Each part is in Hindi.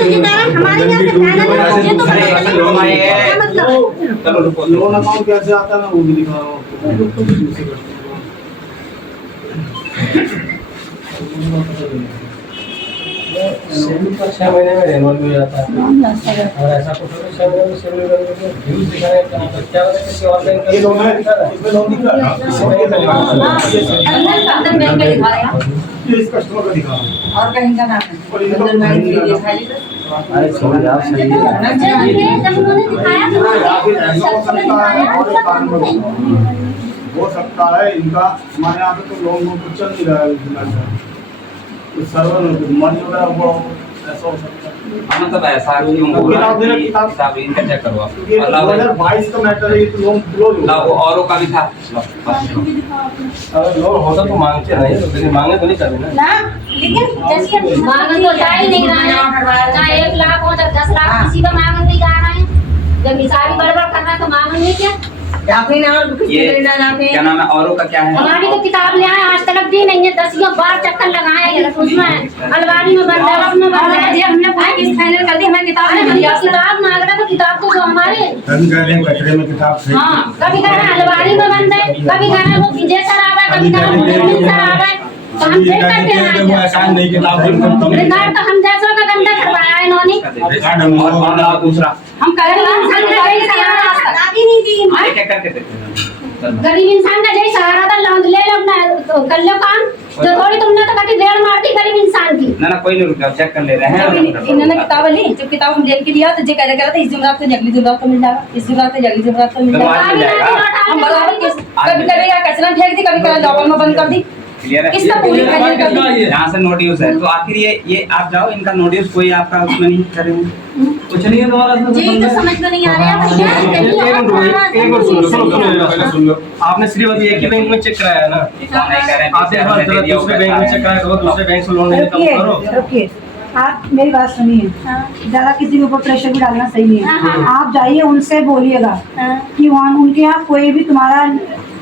ठेकेदार हमारे यहाँ से फाइनल ये तो चलो लोन अकाउंट कैसे आता है ना वो भी दिखा रहा हूँ शेड्यूल पर 6 महीने में रेनवल भी हो जाता है और ऐसा कुछ होता है 6 महीने में शेड्यूल करने के व्यूज दिखाने का क्या होता है किसी और बैंक का ये लोन है इसमें लोन दिखा रहा है ये इस कस्टमर का दिखा रहा हूँ और कहीं का नाम है और इनका बैंक के लिए खाली अरे छोड़ यार सही है जब उन्होंने दिखाया हो सकता है इनका हमारे यहाँ पे तो लोन कुछ चल नहीं रहा है सर्वर मनी वगैरह हुआ ऐसा हो सकता है मतलब ऐसा क्यों हो रहा है किताब इनका चेक करो आप 2022 का मैटर है ये तो लोन क्लोज हो ना वो औरों का भी था अगर लोन होता तो मांगते नहीं तो लेकिन मांगे तो नहीं करते ना ना लेकिन जैसे मांग तो जा ही नहीं रहा है, चाहे 1 लाख हो चाहे 10 लाख किसी का मांग नहीं जा रहा है। जब हिसाबी गड़बड़ कर रहा है तो मांग नहीं क्या आपने नाम ये क्या नाम है औरों का क्या है हमारी तो किताब ले आए आज तक दी नहीं है, 10 बार चक्कर लगाए उसमें अलमारी में बंद है उसमें बंद है। हमने फाइनल कर दी हमें किताब किताब मांग रहा तो किताब तो हमारे कचरे में किताब हाँ कभी कह रहे हैं अलमारी में बंद है, कभी कह रहे हैं वो विजय सर आ रहा है, कभी कह रहे हैं वो सर आ रहा है। तो हम चेक करके रिकॉर्ड तो हम जैसा का गंदा करवाया है इन्होंने और दूसरा हम कह रहे हैं राजी नहीं थी एक एक करके देखते हैं गरीब इंसान का जैसे सहारा था लोन ले लो अपना कर लो काम जो थोड़ी तुमने तो कटी डेढ़ मारती गरीब इंसान की ना कोई नहीं रुका चेक कर ले रहे हैं इन्होंने किताब ली जब किताब हम लेके लिया तो जो कह रहा था इस जुमरात को अगली जुमरात को मिल जाएगा, इस जुमरात को अगली जुमरात को मिल जाएगा। हम बराबर कभी कभी कचरा फेंक दी, कभी कभी लॉकर में बंद कर दी। क्लियर है किसका पूरी फाइनल कर दी। यहाँ से नोटिस है तो आखिर ये आप जाओ इनका नोटिस कोई आपका उसमें नहीं करेंगे कुछ नहीं है तुम्हारा जी तो समझ में नहीं आ रहा पहले सुन लो आपने सिर्फ अभी एक ही बैंक में चेक कराया ना आप एक बार जरा दूसरे बैंक में चेक कराया करो, दूसरे बैंक से लोन लेने का करो। रुकिए आप मेरी बात सुनिए, ज्यादा किसी के ऊपर प्रेशर भी डालना सही नहीं है। आप जाइए उनसे बोलिएगा कि वहाँ उनके यहाँ कोई भी तुम्हारा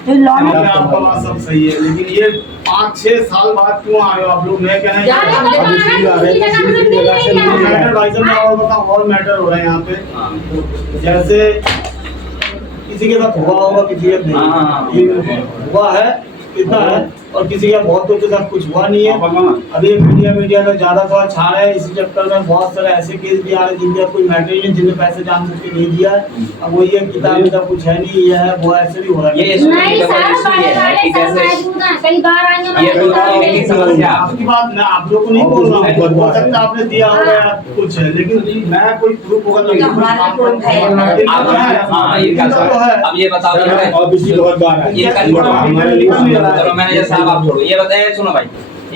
जो लोन आपका बात सब सही है लेकिन ये 5-6 साल बाद क्यों आए हो आप लोग? मैं कह और मैटर हो रहे हैं यहाँ पे जैसे किसी के साथ हुआ होगा किसी के हुआ है कितना है और किसी का बहुत के साथ कुछ हुआ नहीं है। अभी मीडिया में ज्यादा थोड़ा छा रहा है, इसी चक्कर में बहुत सारे ऐसे केस भी आ रहे हैं जिनका कोई मैटर ही नहीं, जिन्हें पैसे जान बुझ के नहीं दिया है। अब वो ये किताब में कुछ है नहीं, ये है वो ऐसे भी हो रहा है। कई बार आएंगे आपकी बात मैं आप लोग को नहीं बोल रहा हूँ, हो सकता आपने दिया होगा या कुछ है लेकिन मैं कोई प्रूफ होगा तो अब ये बताओ मैनेजर साहब आप छोड़ो ये बताइए, सुनो भाई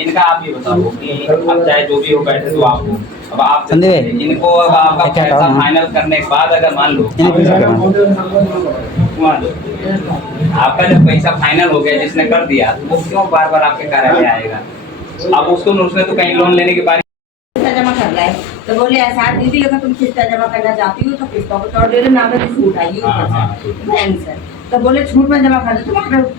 इनका आप ये बताओ कि अब चाहे जो भी हो बैठे तो आपको अब आप इनको अब आपका पैसा फाइनल करने के बाद अगर मान लो आपका जब पैसा फाइनल हो गया जिसने कर दिया तो वो क्यों बार बार आपके कार्यालय आएगा? अब उसने तो कहीं लोन लेने के बारे जमा कर रहा है तो बोले ऐसा दीदी अगर तुम किस्ता जमा करना चाहती हो तो किस्तों को तोड़ दे नाम में छूट आएगी बैंक से। तो बोले छूट में जमा कर दो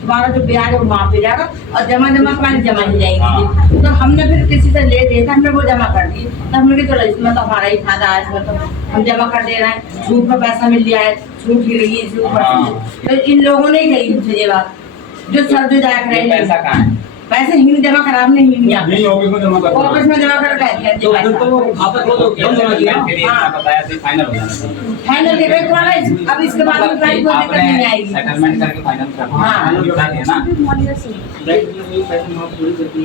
तुम्हारा जो ब्याज है वो माफ हो जाएगा और जमा हमारी जमा ही जाएगी। तो हमने फिर किसी से ले दिया था, हमने वो जमा कर दी तो हमने चलो इसमें तो हमारा ही फायदा है, इसमें तो हम जमा कर दे रहे हैं, छूट पर पैसा मिल गया है, छूट गिर गई तो इन लोगों ने ही कही मुझसे ये बात जो सर जो जाया में पैसा कहाँ है? पैसे ही जमा करा हमने नहीं ऑफिस में जमा कर ऑफिस में जमा कर बताया था फाइनल हो जाना फाइनल के बाद तुम्हारा अब इसके बाद में कोई दिक्कत नहीं आएगी। सेटलमेंट करके फाइनल करना है ना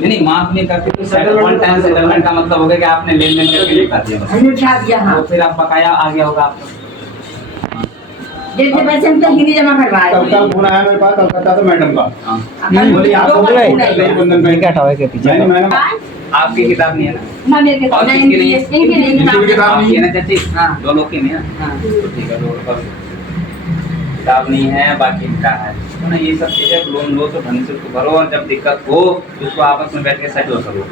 नहीं माफ नहीं करके तो सेटलमेंट टाइम सेटलमेंट का मतलब हो गया कि आपने लेन देन करके लिखा दिया हमने उठा दिया। हाँ तो फिर आप बकाया आ गया होगा आपको जितने पैसे हम तो ही जमा करवाए। कल फोन आया मेरे पास कलकत्ता से मैडम का बोली आप के पीछे आपकी किताब नहीं है ना? ना मेरे के नहीं किताब नहीं है ना चाची? हाँ 2 लोग की नहीं है ना? ठीक है 2 लोग किताब नहीं है बाकी इनका है तो ना ये सब चीजें लोन लो तो ढंग से भरो और जब दिक्कत हो तो उसको आपस में बैठ के सेटल करो।